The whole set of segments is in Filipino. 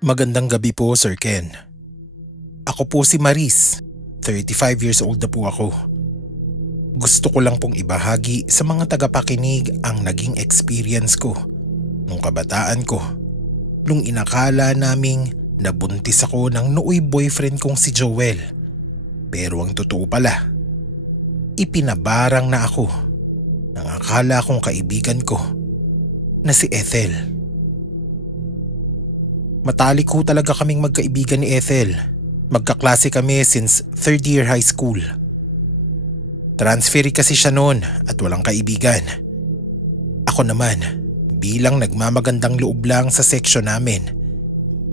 Magandang gabi po, Sir Ken. Ako po si Maris, 35 years old na po ako. Gusto ko lang pong ibahagi sa mga tagapakinig ang naging experience ko nung kabataan ko, nung inakala naming nabuntis ako ng nooy boyfriend kong si Joel. Pero ang totoo pala, ipinabarang na ako ng akala kong kaibigan ko na si Ethel. Matalik ho talaga kaming magkaibigan ni Ethel. Magkaklase kami since third year high school. Transfer kasi siya noon at walang kaibigan. Ako naman, bilang nagmamagandang loob lang sa section namin,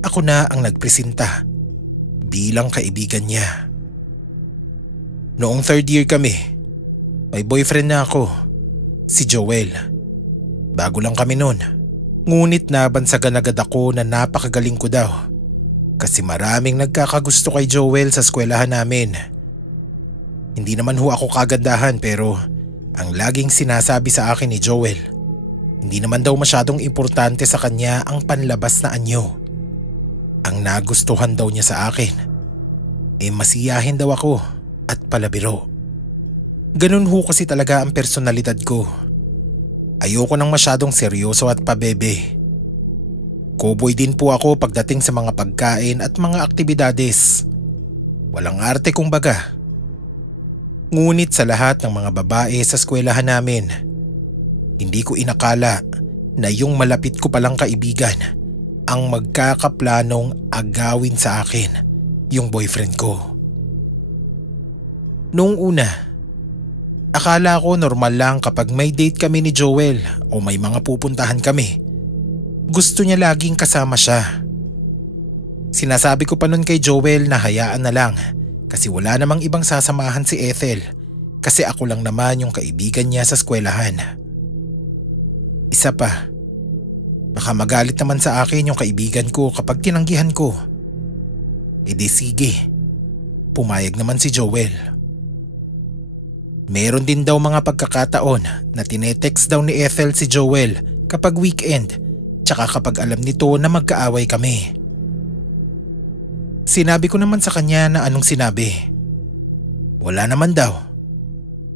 ako na ang nagpresenta bilang kaibigan niya. Noong third year kami, may boyfriend na ako, si Joel. Bago lang kami noon. Ngunit nabansagan agad ako na napakagaling ko daw kasi maraming nagkakagusto kay Joel sa eskwelahan namin. Hindi naman ho ako kagandahan pero ang laging sinasabi sa akin ni Joel, hindi naman daw masyadong importante sa kanya ang panlabas na anyo. Ang nagustuhan daw niya sa akin, masiyahin daw ako at palabiro. Ganun ho kasi talaga ang personalidad ko. Ayoko nang masyadong seryoso at pabebe. Cowboy din po ako pagdating sa mga pagkain at mga aktibidades. Walang arte kumbaga. Ngunit sa lahat ng mga babae sa eskwelahan namin, hindi ko inakala na yung malapit ko palang kaibigan ang magkakaplanong agawin sa akin yung boyfriend ko. Noong una, akala ko normal lang kapag may date kami ni Joel o may mga pupuntahan kami. Gusto niya laging kasama siya. Sinasabi ko pa nun kay Joel na hayaan na lang kasi wala namang ibang sasamahan si Ethel kasi ako lang naman yung kaibigan niya sa eskwelahan. Isa pa, baka magalit naman sa akin yung kaibigan ko kapag tinanggihan ko. Di sige, pumayag naman si Joel. Meron din daw mga pagkakataon na tinetext daw ni Ethel si Joel kapag weekend tsaka kapag alam nito na magkaaway kami. Sinabi ko naman sa kanya na anong sinabi. Wala naman daw.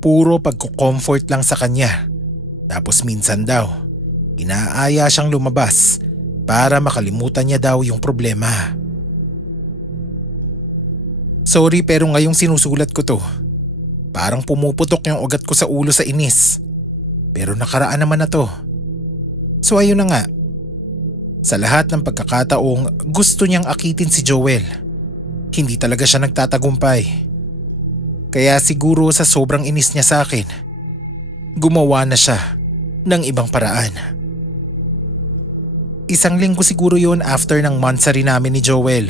Puro pagko-comfort lang sa kanya. Tapos minsan daw, inaaya siyang lumabas para makalimutan niya daw yung problema. Sorry pero ngayong sinusulat ko to, parang pumuputok yung ugat ko sa ulo sa inis. Pero nakaraan naman na to. So ayun na nga. Sa lahat ng pagkakataong gusto niyang akitin si Joel, hindi talaga siya nagtatagumpay. Kaya siguro sa sobrang inis niya sa akin, gumawa na siya ng ibang paraan. Isang linggo siguro yun after ng monthsary namin ni Joel.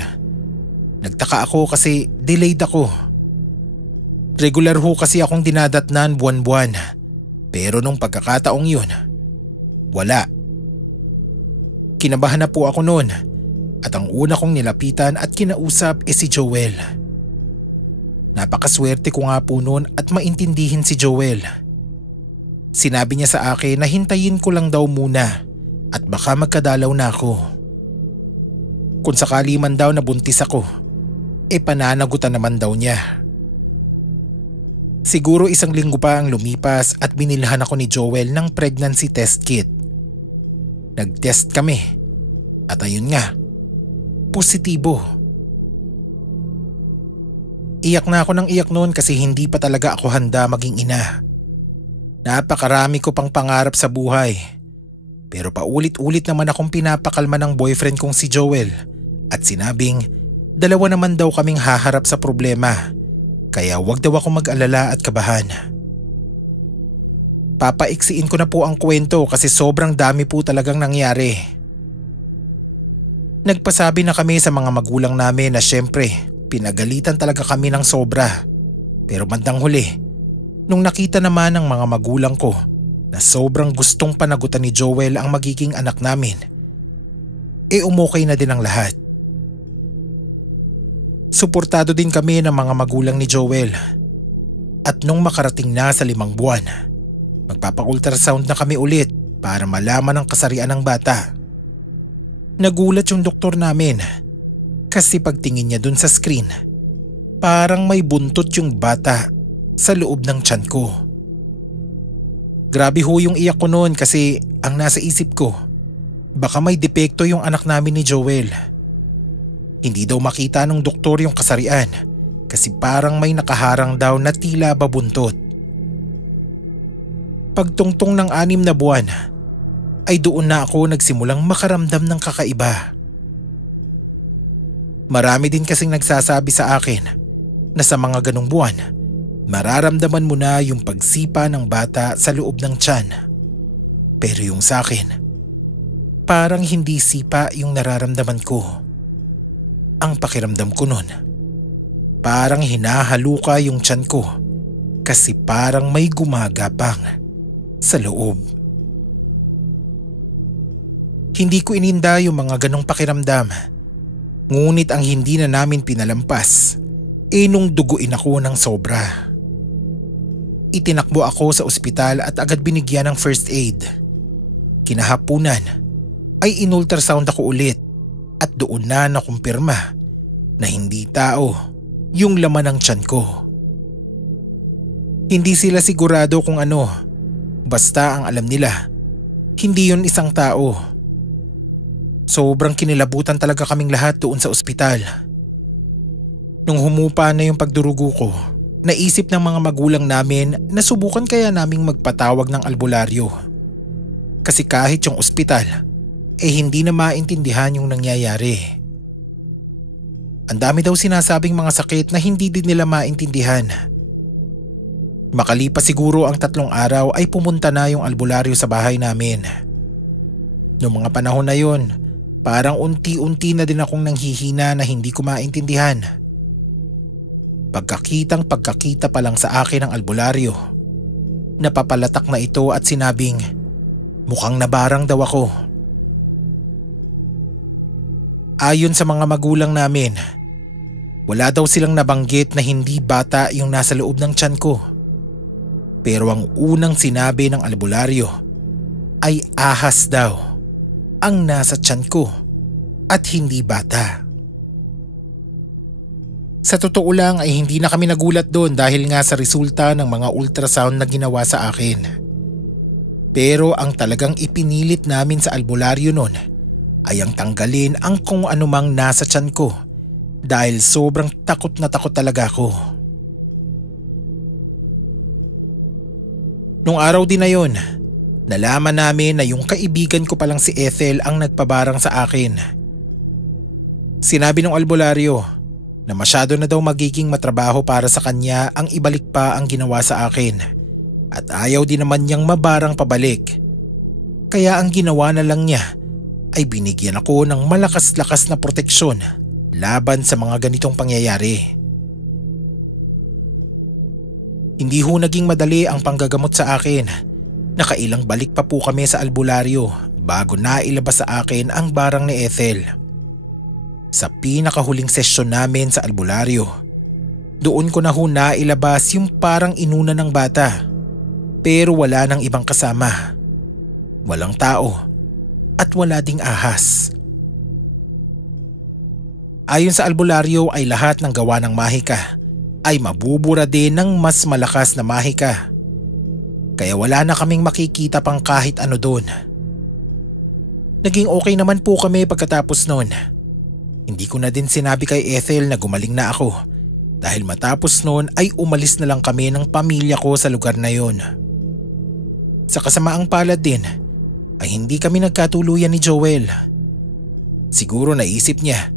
Nagtaka ako kasi delayed ako. Regular ho kasi akong dinadatnan buwan-buwan. Pero nung pagkakataong yun, wala. Kinabahan na po ako noon at ang una kong nilapitan at kinausap si Joel. Napakaswerte ko nga po noon at maintindihin si Joel. Sinabi niya sa akin na hintayin ko lang daw muna at baka magkadalaw na ako. Kung sakali man daw nabuntis ako, pananagutan naman daw niya. Siguro isang linggo pa ang lumipas at binilhan ako ni Joel ng pregnancy test kit. Nag-test kami at ayun nga, positibo. Iyak na ako ng iyak noon kasi hindi pa talaga ako handa maging ina. Napakarami ko pang pangarap sa buhay. Pero paulit-ulit naman akong pinapakalma ng boyfriend kong si Joel at sinabing dalawa naman daw kaming haharap sa problema. Kaya wag daw ako mag-alala at kabahan. Papaiksiin ko na po ang kwento kasi sobrang dami po talagang nangyari. Nagpasabi na kami sa mga magulang namin na syempre pinagalitan talaga kami ng sobra. Pero bandang huli, nung nakita naman ng mga magulang ko na sobrang gustong panagutan ni Joel ang magiging anak namin, umokay na din ang lahat. Suportado din kami ng mga magulang ni Joel. At nung makarating na sa 5 buwan, magpapa-ultrasound na kami ulit para malaman ang kasarian ng bata. Nagulat yung doktor namin kasi pagtingin niya dun sa screen, parang may buntot yung bata sa loob ng tiyan ko. Grabe ho yung iyak ko noon kasi ang nasa isip ko, baka may depekto yung anak namin ni Joel. Hindi daw makita ng doktor yung kasarian kasi parang may nakaharang daw na tila babuntot. Pagtungtong ng 6 na buwan, ay doon na ako nagsimulang makaramdam ng kakaiba. Marami din kasing nagsasabi sa akin na sa mga ganong buwan, mararamdaman mo na yung pagsipa ng bata sa loob ng tiyan. Pero yung sa akin, parang hindi sipa yung nararamdaman ko. Ang pakiramdam ko nun, parang hinahaluka yung tiyan ko kasi parang may gumagapang sa loob. Hindi ko ininda yung mga ganong pakiramdam. Ngunit ang hindi na namin pinalampas nung duguin ako ng sobra. Itinakbo ako sa ospital at agad binigyan ng first aid. Kinahapunan ay inultrasound ako ulit at doon na nakumpirma na hindi tao yung laman ng tiyan ko. Hindi sila sigurado kung ano, basta ang alam nila, hindi yun isang tao. Sobrang kinilabutan talaga kaming lahat doon sa ospital. Nung humupa na yung pagdurugo ko, naisip ng mga magulang namin na subukan kaya naming magpatawag ng albularyo. Kasi kahit yung ospital, hindi na maintindihan yung nangyayari. Ang dami daw sinasabing mga sakit na hindi din nila maintindihan. Makalipas siguro ang 3 araw ay pumunta na yung albularyo sa bahay namin. Noong mga panahon na yun, parang unti-unti na din akong nanghihina na hindi ko maintindihan. Pagkakita pa lang sa akin ang albularyo, napapalatak na ito at sinabing mukhang nabarang daw ako. Ayon sa mga magulang namin, wala daw silang nabanggit na hindi bata yung nasa loob ng tiyan ko. Pero ang unang sinabi ng albularyo ay ahas daw ang nasa tiyan ko at hindi bata. Sa totoo lang ay hindi na kami nagulat doon dahil nga sa resulta ng mga ultrasound na ginawa sa akin. Pero ang talagang ipinilit namin sa albularyo noon ay ang tanggalin ang kung anumang nasa tiyan ko dahil sobrang takot na takot talaga ako. Nung araw din na yun, nalaman namin na yung kaibigan ko palang si Ethel ang nagpabarang sa akin. Sinabi ng albularyo na masyado na daw magiging matrabaho para sa kanya ang ibalik pa ang ginawa sa akin at ayaw din naman niyang mabarang pabalik. Kaya ang ginawa na lang niya ay binigyan ako ng malakas-lakas na proteksyon laban sa mga ganitong pangyayari. Hindi ho naging madali ang panggagamot sa akin. Nakailang balik pa po kami sa albularyo bago nailabas sa akin ang barang ni Ethel. Sa pinakahuling sesyon namin sa albularyo, doon ko na ho nailabas yung parang inuna ng bata. Pero wala nang ibang kasama. Walang tao at wala ding ahas. Ayon sa albularyo ay lahat ng gawa ng mahika ay mabubura din ng mas malakas na mahika. Kaya wala na kaming makikita pang kahit ano doon. Naging okay naman po kami pagkatapos noon. Hindi ko na din sinabi kay Ethel na gumaling na ako dahil matapos noon ay umalis na lang kami ng pamilya ko sa lugar na yon. Sa kasamaang palad din ay hindi kami nagkatuluyan ni Joel. Siguro naisip niya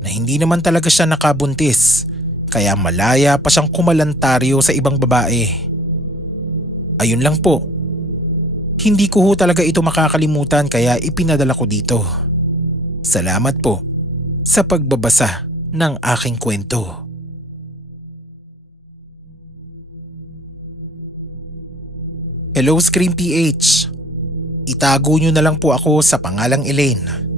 na hindi naman talaga siya nakabuntis kaya malaya pa siyang kumalantaryo sa ibang babae. Ayun lang po. Hindi ko ho talaga ito makakalimutan kaya ipinadala ko dito. Salamat po sa pagbabasa ng aking kwento. Hello Scream PH. Itago nyo na lang po ako sa pangalang Elaine.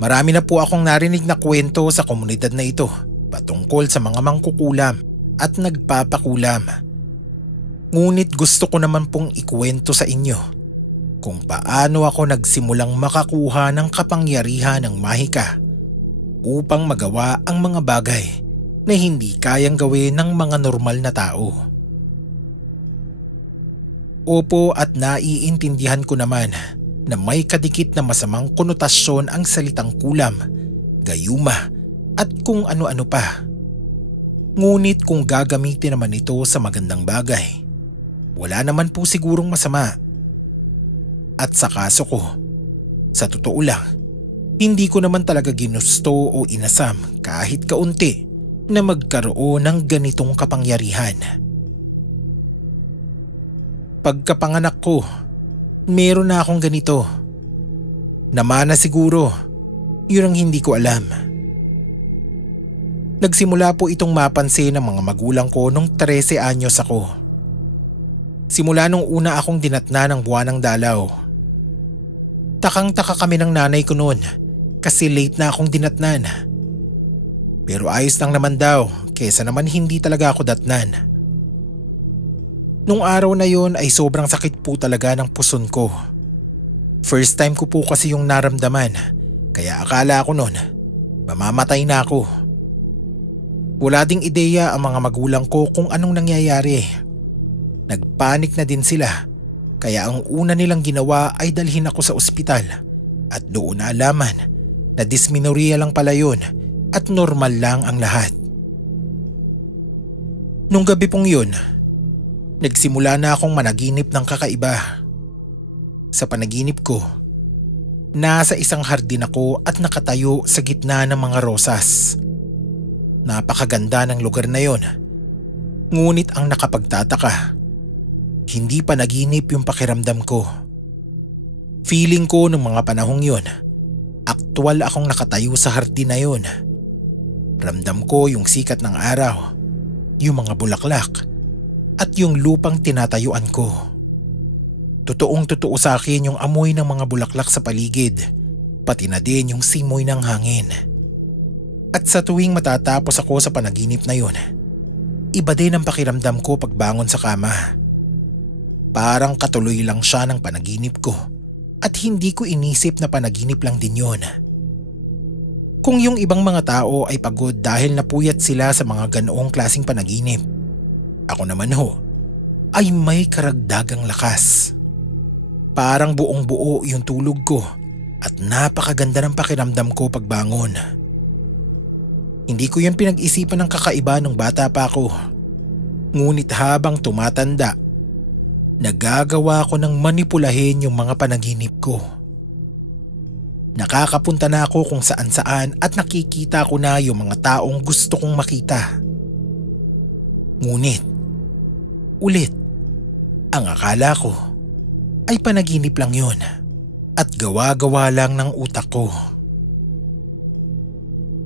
Marami na po akong narinig na kwento sa komunidad na ito. patungkol sa mga mangkukulam at nagpapakulam. Ngunit gusto ko naman pong ikwento sa inyo kung paano ako nagsimulang makakuha ng kapangyarihan ng mahika upang magawa ang mga bagay na hindi kayang gawin ng mga normal na tao. Opo, at naiintindihan ko naman na may kadikit na masamang konotasyon ang salitang kulam, gayuma at kung ano-ano pa. Ngunit kung gagamitin naman ito sa magandang bagay, wala naman po sigurong masama. At sa kaso ko, sa totoo lang, hindi ko naman talaga ginusto o inasam kahit kaunti na magkaroon ng ganitong kapangyarihan. Pagkapanganak ko, meron na akong ganito. Namana siguro, yun ang hindi ko alam. Nagsimula po itong mapansin ng mga magulang ko nung 13 anyos ako. Simula nung una akong dinatna ng buwanang dalaw. Takang-taka kami ng nanay ko noon kasi late na akong dinatnan. Pero ayos lang naman daw kesa naman hindi talaga ako datnan. Nung araw na yon ay sobrang sakit po talaga ng puson ko. First time ko po kasi yung naramdaman kaya akala ko noon mamamatay na ako. Wala ding ideya ang mga magulang ko kung anong nangyayari. Nagpanik na din sila kaya ang una nilang ginawa ay dalhin ako sa ospital at doon naalaman na dysmenorrhea lang pala yun at normal lang ang lahat. Nung gabi pong yun, nagsimula na akong managinip ng kakaiba. Sa panaginip ko, nasa isang hardin ako at nakatayo sa gitna ng mga rosas. Napakaganda ng lugar na yon. Ngunit ang nakapagtataka, hindi pa naginip yung pakiramdam ko. Feeling ko nung mga panahong yon, aktwal akong nakatayo sa hardin na yon. Ramdam ko yung sikat ng araw, yung mga bulaklak, at yung lupang tinatayuan ko. Totoong-totoo sa akin yung amoy ng mga bulaklak sa paligid, pati na din yung simoy ng hangin. At sa tuwing matatapos ako sa panaginip na yun, iba din ang pakiramdam ko pagbangon sa kama. Parang katuloy lang siya ng panaginip ko at hindi ko inisip na panaginip lang din yun. Kung yung ibang mga tao ay pagod dahil napuyat sila sa mga ganoong klaseng panaginip, ako naman ho ay may karagdagang lakas. Parang buong buo yung tulog ko at napakaganda ng pakiramdam ko pagbangon. Hindi ko yan pinag-isipan ng kakaiba nung bata pa ako. Ngunit habang tumatanda, nagagawa ko ng manipulahin yung mga panaginip ko. Nakakapunta na ako kung saan-saan at nakikita ko na yung mga taong gusto kong makita. Ngunit, ulit, ang akala ko ay panaginip lang yun at gawa-gawa lang ng utak ko.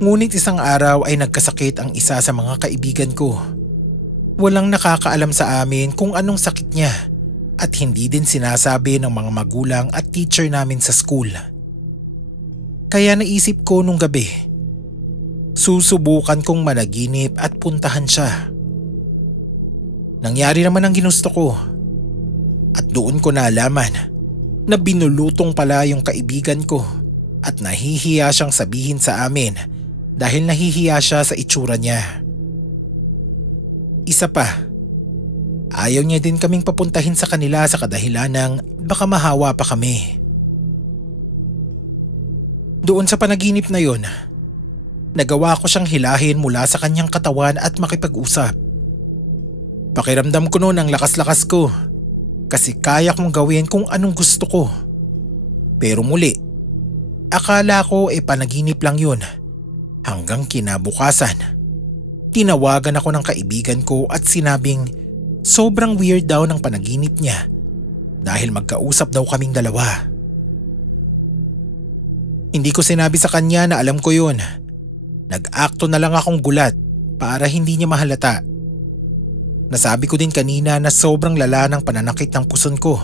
Ngunit isang araw ay nagkasakit ang isa sa mga kaibigan ko. Walang nakakaalam sa amin kung anong sakit niya at hindi din sinasabi ng mga magulang at teacher namin sa school. Kaya naisip ko nung gabi, susubukan kong managinip at puntahan siya. Nangyari naman ang ginusto ko at doon ko naalaman na binulutong pala yung kaibigan ko at nahihiya siyang sabihin sa amin dahil nahihiya siya sa itsura niya. Isa pa, ayaw niya din kaming papuntahin sa kanila sa kadahilan ng baka mahawa pa kami. Doon sa panaginip na yon, nagawa ko siyang hilahin mula sa kanyang katawan at makipag-usap. Pakiramdam ko noon ang lakas-lakas ko kasi kaya kong gawin kung anong gusto ko. Pero muli, akala ko panaginip lang yun. Hanggang kinabukasan, tinawagan ako ng kaibigan ko at sinabing sobrang weird daw ng panaginip niya dahil magkausap daw kaming dalawa. Hindi ko sinabi sa kanya na alam ko yun. Nag-akto na lang akong gulat para hindi niya mahalata. Nasabi ko din kanina na sobrang lala ng pananakit ng puson ko.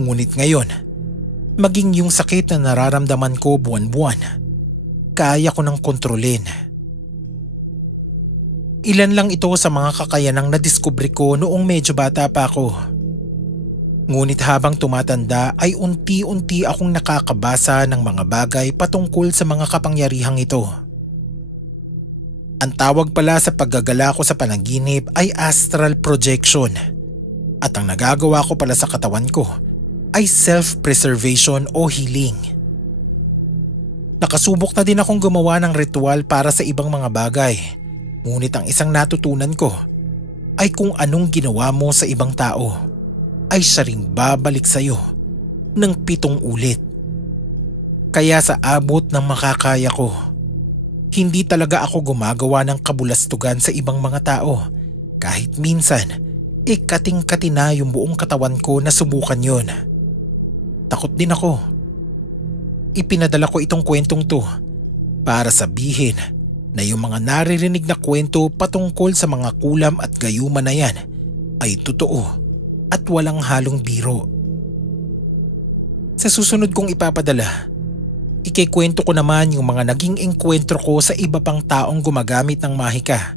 Ngunit ngayon, maging yung sakit na nararamdaman ko buwan-buwan, kaya ko nang kontrolin. Ilan lang ito sa mga kakayanang nadiskubre ko noong medyo bata pa ako. Ngunit habang tumatanda ay unti-unti akong nakakabasa ng mga bagay patungkol sa mga kapangyarihang ito. Ang tawag pala sa paggagala ko sa panaginip ay astral projection at ang nagagawa ko pala sa katawan ko ay self-preservation o healing. Nakasubok na din akong gumawa ng ritual para sa ibang mga bagay, ngunit ang isang natutunan ko ay kung anong ginawa mo sa ibang tao ay siya ring babalik sa'yo ng 7 ulit. Kaya sa abot ng makakaya ko, hindi talaga ako gumagawa ng kabulastugan sa ibang mga tao kahit minsan kating-kati na yung buong katawan ko na subukan yon. Takot din ako. Ipinadala ko itong kwentong to para sabihin na yung mga naririnig na kwento patungkol sa mga kulam at gayuma na yan ay totoo at walang halong biro. Sa susunod kong ipapadala, ikikwento ko naman yung mga naging engkwentro ko sa iba pang taong gumagamit ng mahika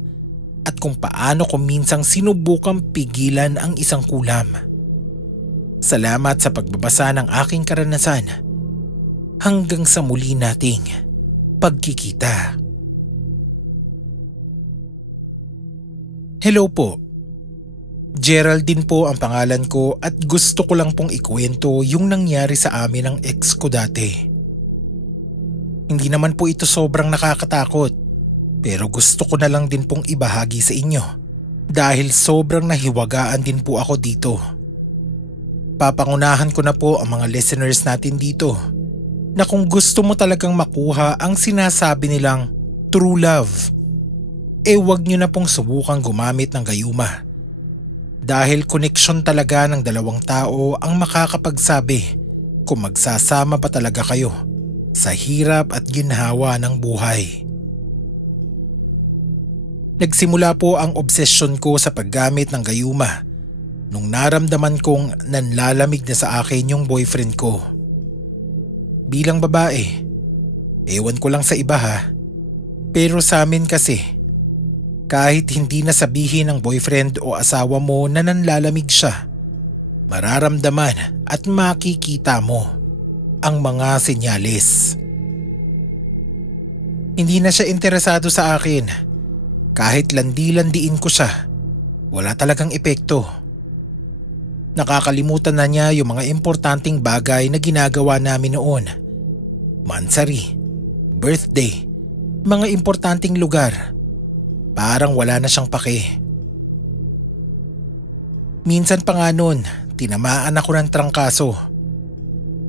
at kung paano ko minsang sinubukang pigilan ang isang kulam. Salamat sa pagbabasa ng aking karanasan. Hanggang sa muli nating pagkikita. Hello po. Geraldine po ang pangalan ko at gusto ko lang pong ikwento yung nangyari sa amin ng ex ko dati. Hindi naman po ito sobrang nakakatakot, pero gusto ko na lang din pong ibahagi sa inyo dahil sobrang nahiwagaan din po ako dito. Papangunahan ko na po ang mga listeners natin dito na kung gusto mo talagang makuha ang sinasabi nilang true love, wag nyo na pong subukang gumamit ng gayuma. Dahil koneksyon talaga ng dalawang tao ang makakapagsabi kung magsasama ba talaga kayo sa hirap at ginhawa ng buhay. Nagsimula po ang obsesyon ko sa paggamit ng gayuma nung naramdaman kong nanlalamig na sa akin yung boyfriend ko. Bilang babae, ewan ko lang sa iba ha, pero sa amin kasi, kahit hindi na sabihin ng boyfriend o asawa mo na nanlalamig siya, mararamdaman at makikita mo ang mga senyales. Hindi na siya interesado sa akin. Kahit landi-landiin ko siya, wala talagang epekto. Nakakalimutan na niya yung mga importanteng bagay na ginagawa namin noon. Mansari, birthday, mga importanteng lugar. Parang wala na siyang pake. Minsan pa nga noon, tinamaan ako ng trangkaso.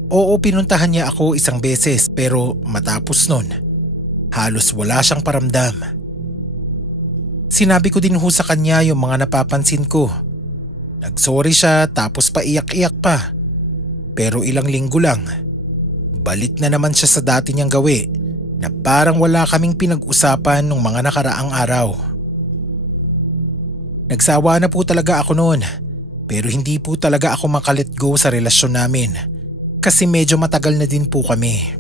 Oo, pinuntahan niya ako isang beses pero matapos nun, halos wala siyang paramdam. Sinabi ko din ho sa kanya yung mga napapansin ko. Nagsorry siya tapos paiyak-iyak pa. Pero ilang linggo lang, balik na naman siya sa dati niyang gawi na parang wala kaming pinag-usapan nung mga nakaraang araw. Nagsawa na po talaga ako noon, pero hindi po talaga ako makalet go sa relasyon namin kasi medyo matagal na din po kami.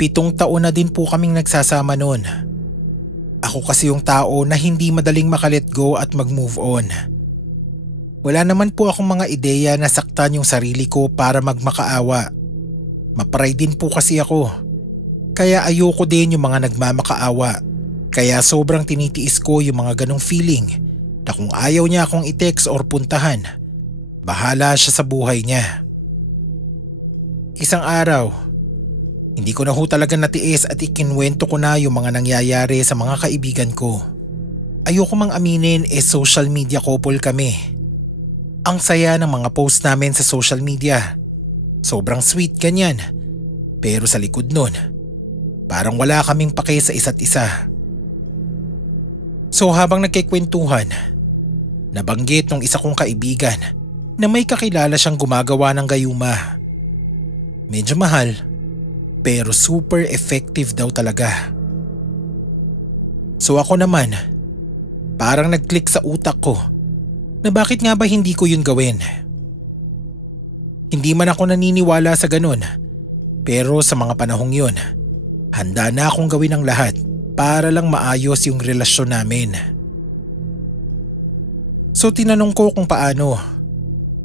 7 taon na din po kaming nagsasama noon. Ako kasi yung tao na hindi madaling makalet go at mag-move on. Wala naman po akong mga ideya na saktan yung sarili ko para magmakaawa. Mapray din po kasi ako. Kaya ayoko din yung mga nagmamakaawa. Kaya sobrang tinitiis ko yung mga ganong feeling na kung ayaw niya akong i-text or puntahan, bahala siya sa buhay niya. Isang araw, hindi ko na ho talaga natiis at ikinwento ko na yung mga nangyayari sa mga kaibigan ko. Ayoko mang aminin social media couple kami. Ang saya ng mga post namin sa social media. Sobrang sweet ganyan. Pero sa likod nun, parang wala kaming pake sa isa't isa. So habang nagkikwentuhan, nabanggit ng isa kong kaibigan na may kakilala siyang gumagawa ng gayuma. Medyo mahal, pero super effective daw talaga. So ako naman, parang nag-click sa utak ko na bakit nga ba hindi ko yun gawin. Hindi man ako naniniwala sa ganun, pero sa mga panahong yun, handa na akong gawin ang lahat para lang maayos yung relasyon namin. So tinanong ko kung paano.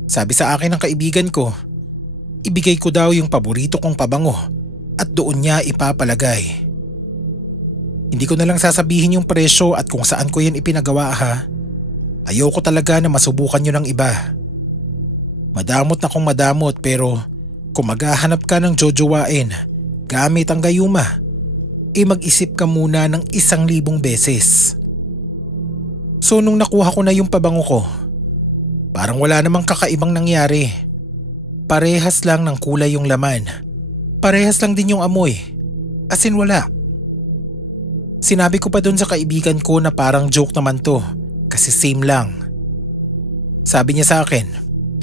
Sabi sa akin ng kaibigan ko, ibigay ko daw yung paborito kong pabango at doon niya ipapalagay. Hindi ko na lang sasabihin yung presyo at kung saan ko yan ipinagawa ha. Ayoko talaga na masubukan yun ng iba. Madamot na kung madamot pero kung maghahanap ka ng jojowain gamit ang gayuma, mag-isip ka muna ng 1,000 beses. So nung nakuha ko na yung pabango ko, parang wala namang kakaibang nangyari. Parehas lang ng kulay yung laman. Parehas lang din yung amoy. As in wala. Sinabi ko pa dun sa kaibigan ko na parang joke naman to kasi same lang. Sabi niya sa akin,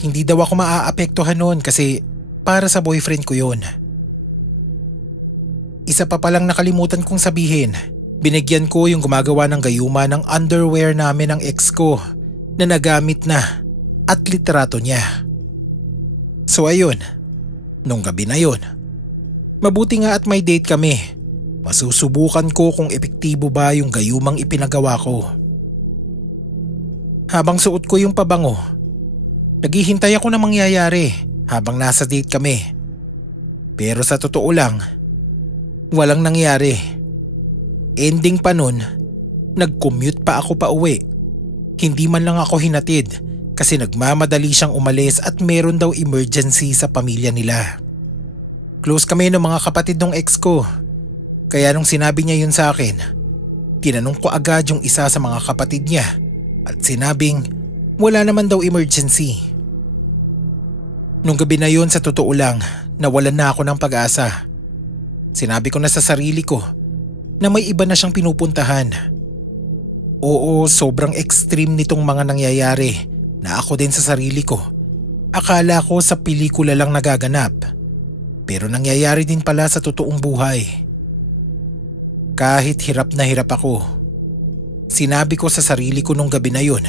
hindi daw ako maaapektuhan nun kasi para sa boyfriend ko yun. Isa pa palang nakalimutan kong sabihin, binigyan ko yung gumagawa ng gayuma ng underwear namin ng ex ko na nagamit na at litrato niya. So ayun, nung gabi na yun, mabuti nga at may date kami. Masusubukan ko kung epektibo ba yung gayumang ipinagawa ko. Habang suot ko yung pabango, naghihintay ako na mangyayari habang nasa date kami. Pero sa totoo lang, walang nangyari. Ending pa nun, nag-commute pa ako pa uwi. Hindi man lang ako hinatid kasi nagmamadali siyang umalis at meron daw emergency sa pamilya nila. Close kami ng mga kapatid ng ex ko. Kaya nung sinabi niya yun sa akin, tinanong ko agad yung isa sa mga kapatid niya at sinabing wala naman daw emergency. Nung gabi na yun sa totoo lang, nawalan na ako ng pag-asa. Sinabi ko na sa sarili ko na may iba na siyang pinupuntahan. Oo, sobrang extreme nitong mga nangyayari na ako din sa sarili ko. Akala ko sa pelikula lang nagaganap, pero nangyayari din pala sa totoong buhay. Kahit hirap na hirap ako, sinabi ko sa sarili ko nung gabi na yun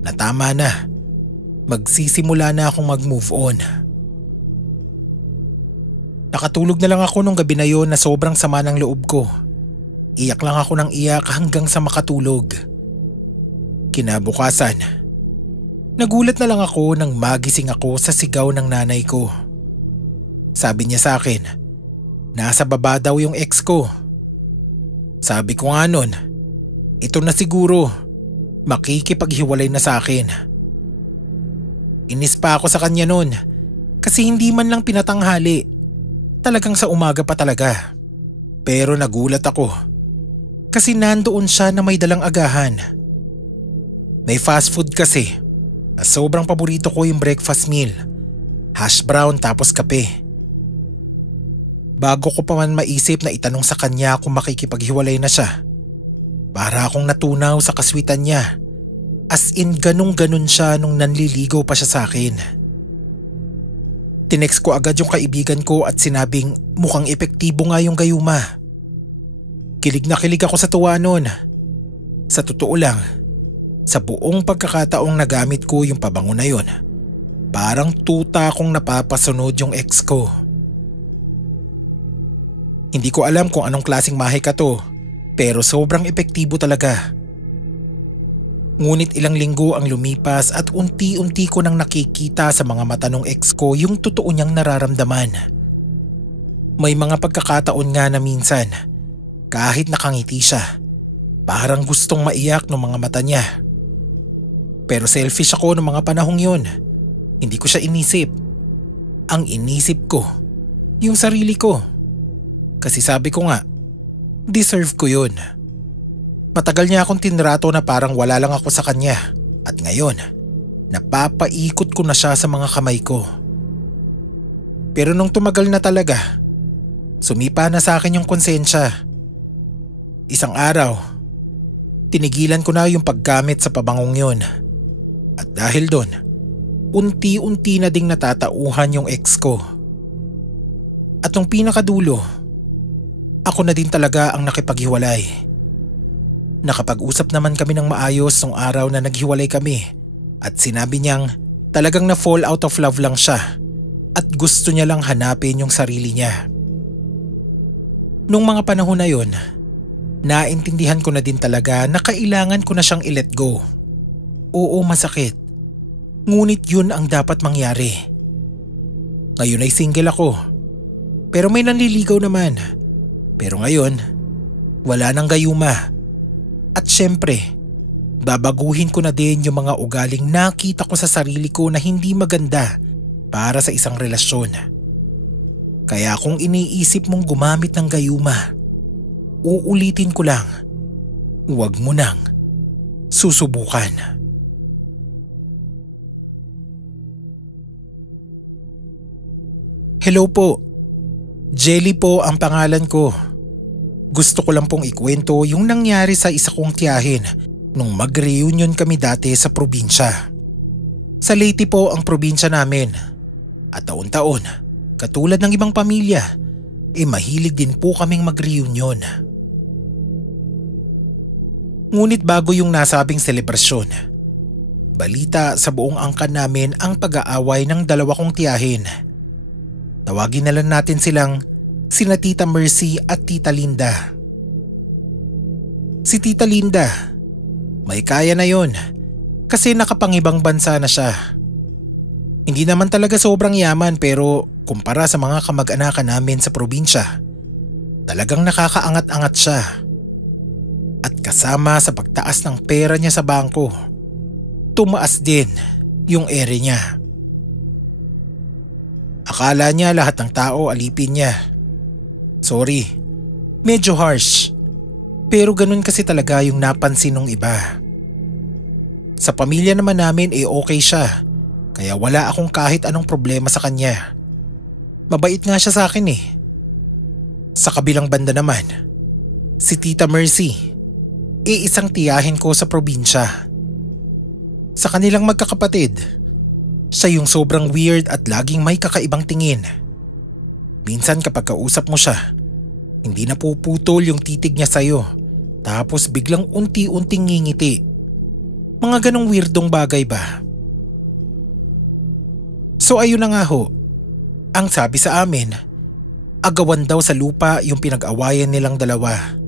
na tama na, magsisimula na akong mag-move on. Nakatulog na lang ako nung gabi na yun na sobrang sama ng loob ko. Iyak lang ako ng iyak hanggang sa makatulog. Kinabukasan, nagulat na lang ako nang magising ako sa sigaw ng nanay ko. Sabi niya sa akin, nasa baba daw yung ex ko. Sabi ko nga nun, ito na siguro, makikipaghiwalay na sa akin. Inis pa ako sa kanya nun kasi hindi man lang pinatanghali, talagang sa umaga pa talaga. Pero nagulat ako kasi nandoon siya na may dalang agahan. May fast food kasi, sobrang paborito ko yung breakfast meal, hash brown tapos kape. Bago ko pa man maisip na itanong sa kanya kung makikipaghiwalay na siya, para akong natunaw sa kaswitan niya. As in ganun siya nung nanliligaw pa siya sa akin. Tinext ko agad yung kaibigan ko at sinabing mukhang epektibo nga yung gayuma. Kilig na kilig ako sa tuwa nun. Sa totoo lang, sa buong pagkakataong nagamit ko yung pabango na yun, parang tuta akong napapasunod yung ex ko. Hindi ko alam kung anong klaseng mahika to, pero sobrang epektibo talaga. Ngunit ilang linggo ang lumipas at unti-unti ko nang nakikita sa mga mata ng ex ko yung totoo niyang nararamdaman. May mga pagkakataon nga na minsan, kahit nakangiti siya, parang gustong maiyak ng mga mata niya. Pero selfish ako ng mga panahong yun. Hindi ko siya inisip. Ang inisip ko, yung sarili ko. Kasi sabi ko nga, deserve ko yun. Matagal niya akong tinrato na parang wala lang ako sa kanya. At ngayon, napapaikot ko na siya sa mga kamay ko. Pero nung tumagal na talaga, sumipa na sa akin yung konsensya. Isang araw, tinigilan ko na yung paggamit sa pabangong yun. At dahil doon, unti-unti na ding natatauhan yung ex ko. At nung pinakadulo, ako na din talaga ang nakipaghiwalay. Nakapag-usap naman kami ng maayos nung araw na naghiwalay kami at sinabi niyang talagang na fall out of love lang siya at gusto niya lang hanapin yung sarili niya. Nung mga panahon na yun, Naintindihan ko na din talaga na kailangan ko na siyang i-let go. Oo, masakit. Ngunit yun ang dapat mangyari. Ngayon ay single ako. Pero may nanliligaw naman. Pero ngayon, wala nang gayuma. At syempre, babaguhin ko na din yung mga ugaling nakita ko sa sarili ko na hindi maganda para sa isang relasyon. Kaya kung iniisip mong gumamit ng gayuma, uulitin ko lang, huwag mo nang susubukan. Hello po. Jelly po ang pangalan ko. Gusto ko lang pong ikwento yung nangyari sa isa kong tiyahin nung mag-reunion kami dati sa probinsya. Sa Leyte po ang probinsya namin. At taon-taon, katulad ng ibang pamilya, mahilig din po kaming mag-reunion. Ngunit bago yung nasabing selebrasyon, balita sa buong angkan namin ang pag-aaway ng dalawa kong tiyahin. Tawagin na lang natin silang sina Tita Mercy at Tita Linda. Si Tita Linda, may kaya na yon kasi nakapangibang bansa na siya. Hindi naman talaga sobrang yaman pero kumpara sa mga kamag-anakan namin sa probinsya, talagang nakakaangat-angat siya. At kasama sa pagtaas ng pera niya sa bangko, tumaas din yung ere niya. Akala niya lahat ng tao alipin niya. Sorry, medyo harsh. Pero ganun kasi talaga yung napansin ng iba. Sa pamilya naman namin okay siya. Kaya wala akong kahit anong problema sa kanya. Mabait nga siya sa akin eh. Sa kabilang banda naman, si Tita Mercy, isang tiyahin ko sa probinsya. Sa kanilang magkakapatid, siya yung sobrang weird at laging may kakaibang tingin. Minsan kapag kausap mo siya, hindi na puputol yung titig niya sa'yo, tapos biglang unti-unting ngingiti. Mga ganong weirdong bagay ba? So ayun na nga ho, ang sabi sa amin, agawan daw sa lupa yung pinag-awayan nilang dalawa.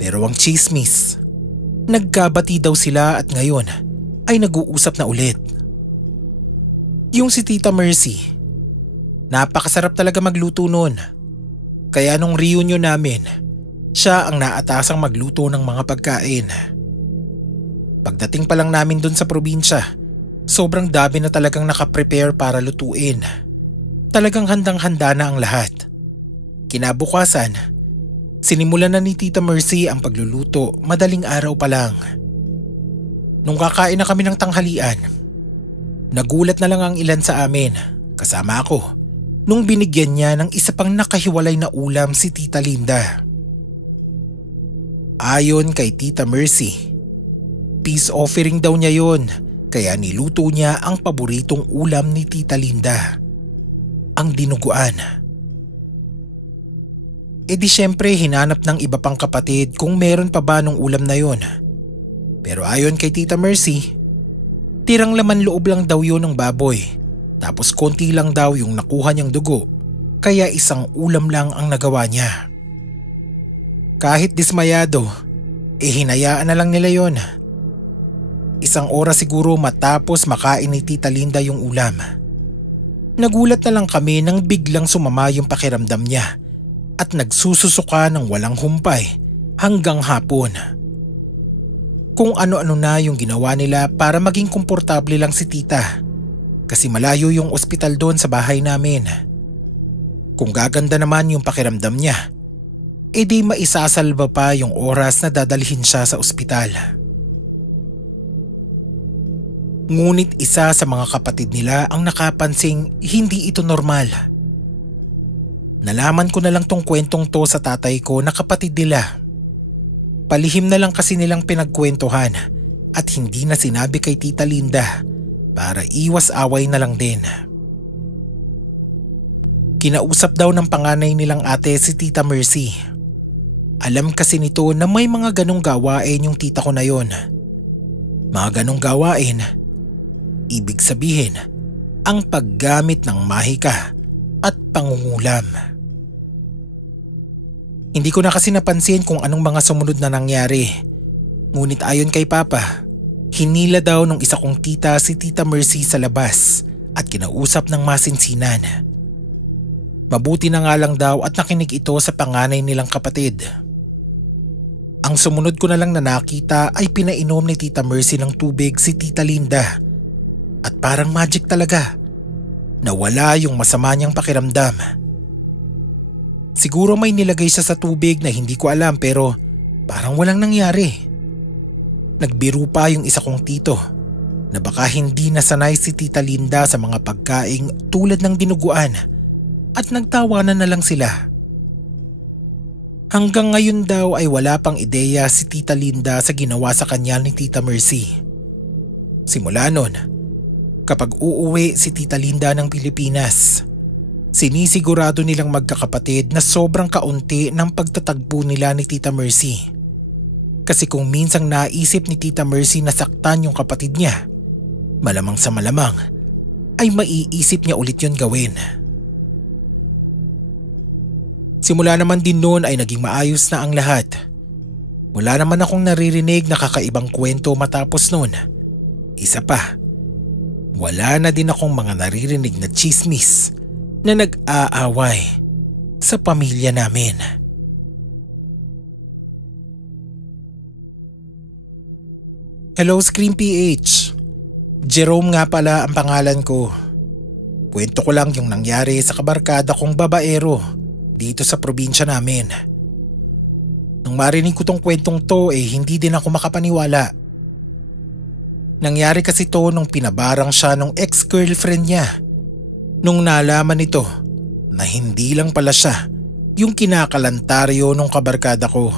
Pero ang chismis, nagkabati daw sila at ngayon ay nag-uusap na ulit. Yung si Tita Mercy, napakasarap talaga magluto noon. Kaya nung reunion namin, siya ang naatasang magluto ng mga pagkain. Pagdating pa lang namin dun sa probinsya, sobrang dami na talagang nakaprepare para lutuin. Talagang handang-handa na ang lahat. Kinabukasan, sinimulan na ni Tita Mercy ang pagluluto madaling araw pa lang. Nung kakain na kami ng tanghalian, nagulat na lang ang ilan sa amin, kasama ako, nung binigyan niya ng isa pang nakahiwalay na ulam si Tita Linda. Ayon kay Tita Mercy, peace offering daw niya yon, kaya niluto niya ang paboritong ulam ni Tita Linda, ang dinuguan. Di syempre hinanap ng iba pang kapatid kung meron pa ba nung ulam na yon. Pero ayon kay Tita Mercy, tirang laman loob lang daw yun ng baboy, tapos konti lang daw yung nakuha niyang dugo, kaya isang ulam lang ang nagawa niya. Kahit dismayado, hinayaan na lang nila yon. Isang oras siguro matapos makain ni Tita Linda yung ulam. Nagulat na lang kami nang biglang sumama yung pakiramdam niya at nagsususuka ng walang humpay hanggang hapon. Kung ano-ano na yung ginawa nila para maging komportable lang si tita, kasi malayo yung ospital doon sa bahay namin. Kung gaganda naman yung pakiramdam niya, di maisasalba pa yung oras na dadalhin siya sa ospital. Ngunit isa sa mga kapatid nila ang nakapansing hindi ito normal. Nalaman ko na lang tong kwentong to sa tatay ko na kapatid nila. Palihim na lang kasi nilang pinagkwentuhan at hindi na sinabi kay Tita Linda para iwas away na lang din. Kinausap daw ng panganay nilang ate si Tita Mercy. Alam kasi nito na may mga ganong gawain yung tita ko na yon. Mga ganong gawain, ibig sabihin ang paggamit ng mahika at pangungulam. Hindi ko na kasi napansin kung anong mga sumunod na nangyari. Ngunit ayon kay Papa, hinila daw nung isa kong tita si Tita Mercy sa labas at kinausap ng masinsinan. Mabuti na nga lang daw at nakinig ito sa panganay nilang kapatid. Ang sumunod ko na lang na nakita ay pinainom ni Tita Mercy ng tubig si Tita Linda. At parang magic talaga. Nawala yung masama niyang pakiramdam. Siguro may nilagay siya sa tubig na hindi ko alam pero parang walang nangyari. Nagbiro pa yung isa kong tito na baka hindi nasanay si Tita Linda sa mga pagkaing tulad ng dinuguan at nagtawanan na lang sila. Hanggang ngayon daw ay wala pang ideya si Tita Linda sa ginawa sa kanya ni Tita Mercy. Simula nun, kapag uuwi si Tita Linda ng Pilipinas, sinisigurado nilang magkakapatid na sobrang kaunti ng pagtatagpo nila ni Tita Mercy. Kasi kung minsang naisip ni Tita Mercy na saktan yung kapatid niya, malamang sa malamang ay maiisip niya ulit yun gawin. Simula naman din noon ay naging maayos na ang lahat. Wala naman akong naririnig na kakaibang kwento matapos noon. Isa pa, wala na din akong mga naririnig na chismis na nag-aaway sa pamilya namin. Hello Scream PH. Jerome nga pala ang pangalan ko. Kwento ko lang yung nangyari sa kabarkada kong babaero dito sa probinsya namin. Nung marinig ko tong kwentong to hindi din ako makapaniwala. Nangyari kasi to nung pinabarang siya nung ex-girlfriend niya. Nung nalaman nito na hindi lang pala siya yung kinakalantaryo nung kabarkada ko.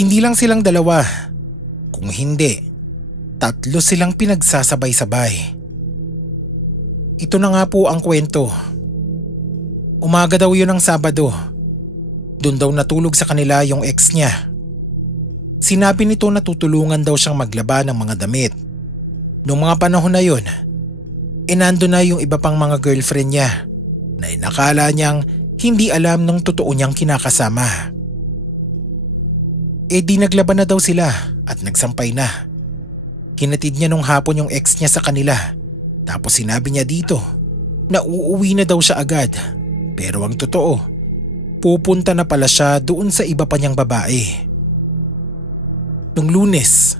Hindi lang silang dalawa. Kung hindi, 3 silang pinagsasabay-sabay. Ito na nga po ang kwento. Umaga daw yun ng Sabado. Doon daw natulog sa kanila yung ex niya. Sinabi nito na tutulungan daw siyang maglaba ng mga damit. Noong mga panahon na yun, nando na yung iba pang mga girlfriend niya na inakala niyang hindi alam nung totoo niyang kinakasama. Di naglaban na daw sila at nagsampay na. Hinatid niya nung hapon yung ex niya sa kanila. Tapos sinabi niya dito na uuwi na daw siya agad. Pero ang totoo, pupunta na pala siya doon sa iba pa niyang babae. Nung Lunes,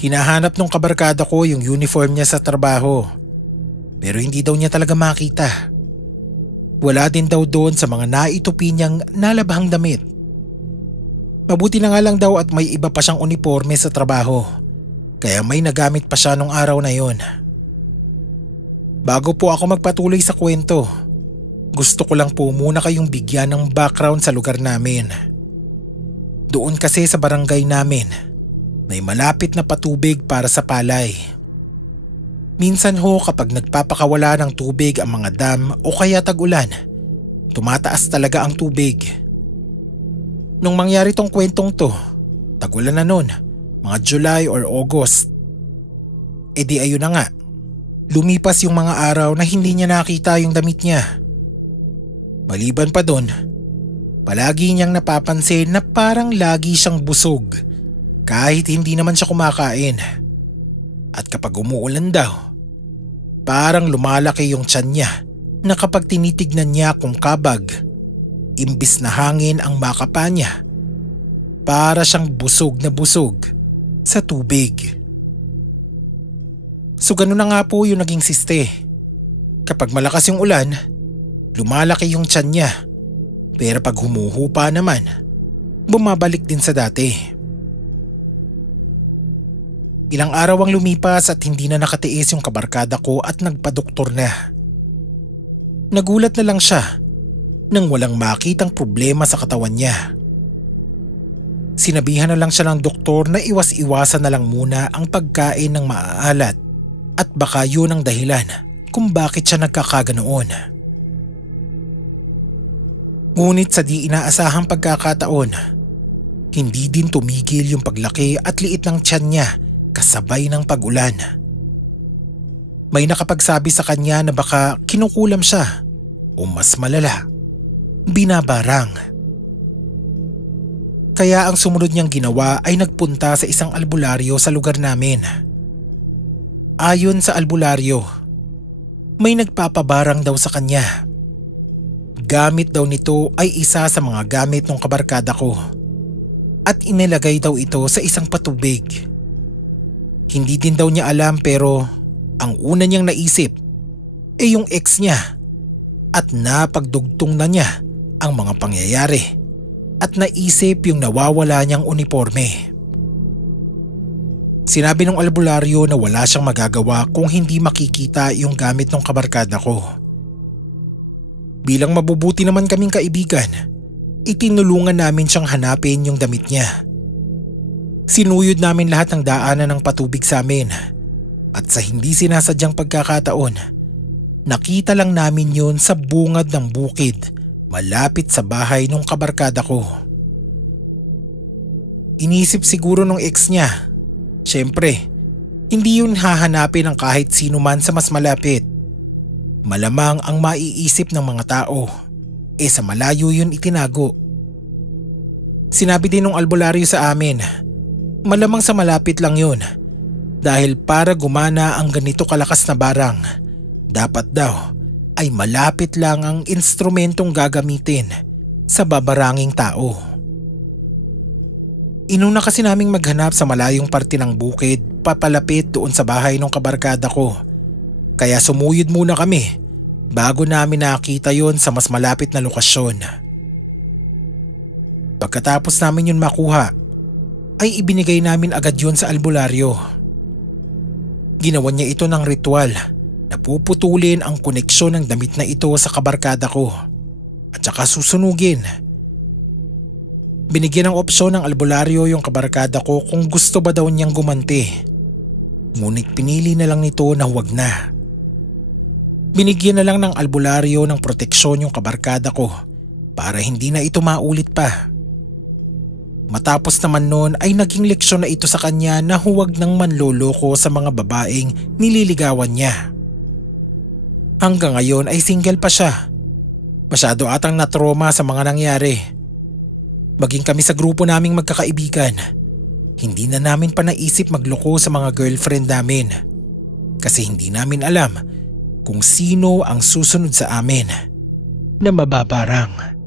hinahanap nung kabarkada ko yung uniform niya sa trabaho. Pero hindi daw niya talaga makita. Wala din daw doon sa mga naitupi niyang nalabhang damit. Mabuti na nga lang daw at may iba pa siyang uniforme sa trabaho. Kaya may nagamit pa siya nung araw na yon. Bago po ako magpatuloy sa kwento, gusto ko lang po muna kayong bigyan ng background sa lugar namin. Doon kasi sa barangay namin, may malapit na patubig para sa palay. Minsan ho kapag nagpapakawala ng tubig ang mga dam o kaya tag-ulan, tumataas talaga ang tubig. Nung mangyari tong kwentong to, tag-ulan na nun, mga July or August. Di ayun na nga, lumipas yung mga araw na hindi niya nakita yung damit niya. Maliban pa dun, palagi niyang napapansin na parang lagi siyang busog kahit hindi naman siya kumakain. At kapag umuulan daw, parang lumalaki yung tiyan niya na kapag tinitignan niya kung kabag, imbis na hangin ang makapa niya, para siyang busog na busog sa tubig. So ganun na nga po yung naging siste. Kapag malakas yung ulan, lumalaki yung tiyan niya. Pero pag humuhupa naman, bumabalik din sa dati. Ilang araw ang lumipas at hindi na nakatiis yung kabarkada ko at nagpadoktor na. Nagulat na lang siya nang walang makitang problema sa katawan niya. Sinabihan na lang siya ng doktor na iwas-iwasan na lang muna ang pagkain ng maaalat at baka yun ang dahilan kung bakit siya nagkakaganoon. Ngunit sa di inaasahang pagkakataon, hindi din tumigil yung paglaki at liit ng tiyan niya kasabay ng pag-ulan. May nakapagsabi sa kanya na baka kinukulam siya o mas malala, binabarang. Kaya ang sumunod niyang ginawa ay nagpunta sa isang albularyo sa lugar namin. Ayon sa albularyo, may nagpapabarang daw sa kanya. Gamit daw nito ay isa sa mga gamit ng kabarkada ko at inilagay daw ito sa isang patubig. Hindi din daw niya alam pero ang una niyang naisip ay yung ex niya at napagdugtong na niya ang mga pangyayari at naisip yung nawawala niyang uniforme. Sinabi ng albularyo na wala siyang magagawa kung hindi makikita yung gamit ng kabarkada ko. Bilang mabubuti naman kaming kaibigan, itinulungan namin siyang hanapin yung damit niya. Sinuyod namin lahat ng daanan ng patubig sa amin at sa hindi sinasadyang pagkakataon, nakita lang namin yun sa bungad ng bukid malapit sa bahay ng kabarkada ko. Inisip siguro ng ex niya, syempre, hindi yun hahanapin ng kahit sino man sa mas malapit. Malamang ang maiisip ng mga tao, sa malayo yun itinago. Sinabi din ng albularyo sa amin, malamang sa malapit lang yun dahil para gumana ang ganito kalakas na barang, dapat daw ay malapit lang ang instrumentong gagamitin sa babaranging tao. Inuna kasi naming maghanap sa malayong parte ng bukid papalapit doon sa bahay ng kabarkada ko. Kaya sumuyod muna kami bago namin nakita yon sa mas malapit na lokasyon. Pagkatapos namin yun makuha, ay ibinigay namin agad yon sa albularyo. Ginawa niya ito ng ritual na puputulin ang koneksyon ng damit na ito sa kabarkada ko at saka susunugin. Binigyan ng opsyon ng albularyo yung kabarkada ko kung gusto ba daw niyang gumanti. Ngunit pinili na lang nito na huwag na. Binigyan na lang ng albularyo ng proteksyon yung kabarkada ko para hindi na ito maulit pa. Matapos naman noon ay naging leksyon na ito sa kanya na huwag nang manloloko sa mga babaeng nililigawan niya. Hanggang ngayon ay single pa siya. Masyado atang natroma sa mga nangyari. Maging kami sa grupo naming magkakaibigan, hindi na namin pa naisip magloko sa mga girlfriend namin kasi hindi namin alam kung sino ang susunod sa amin na mababarang.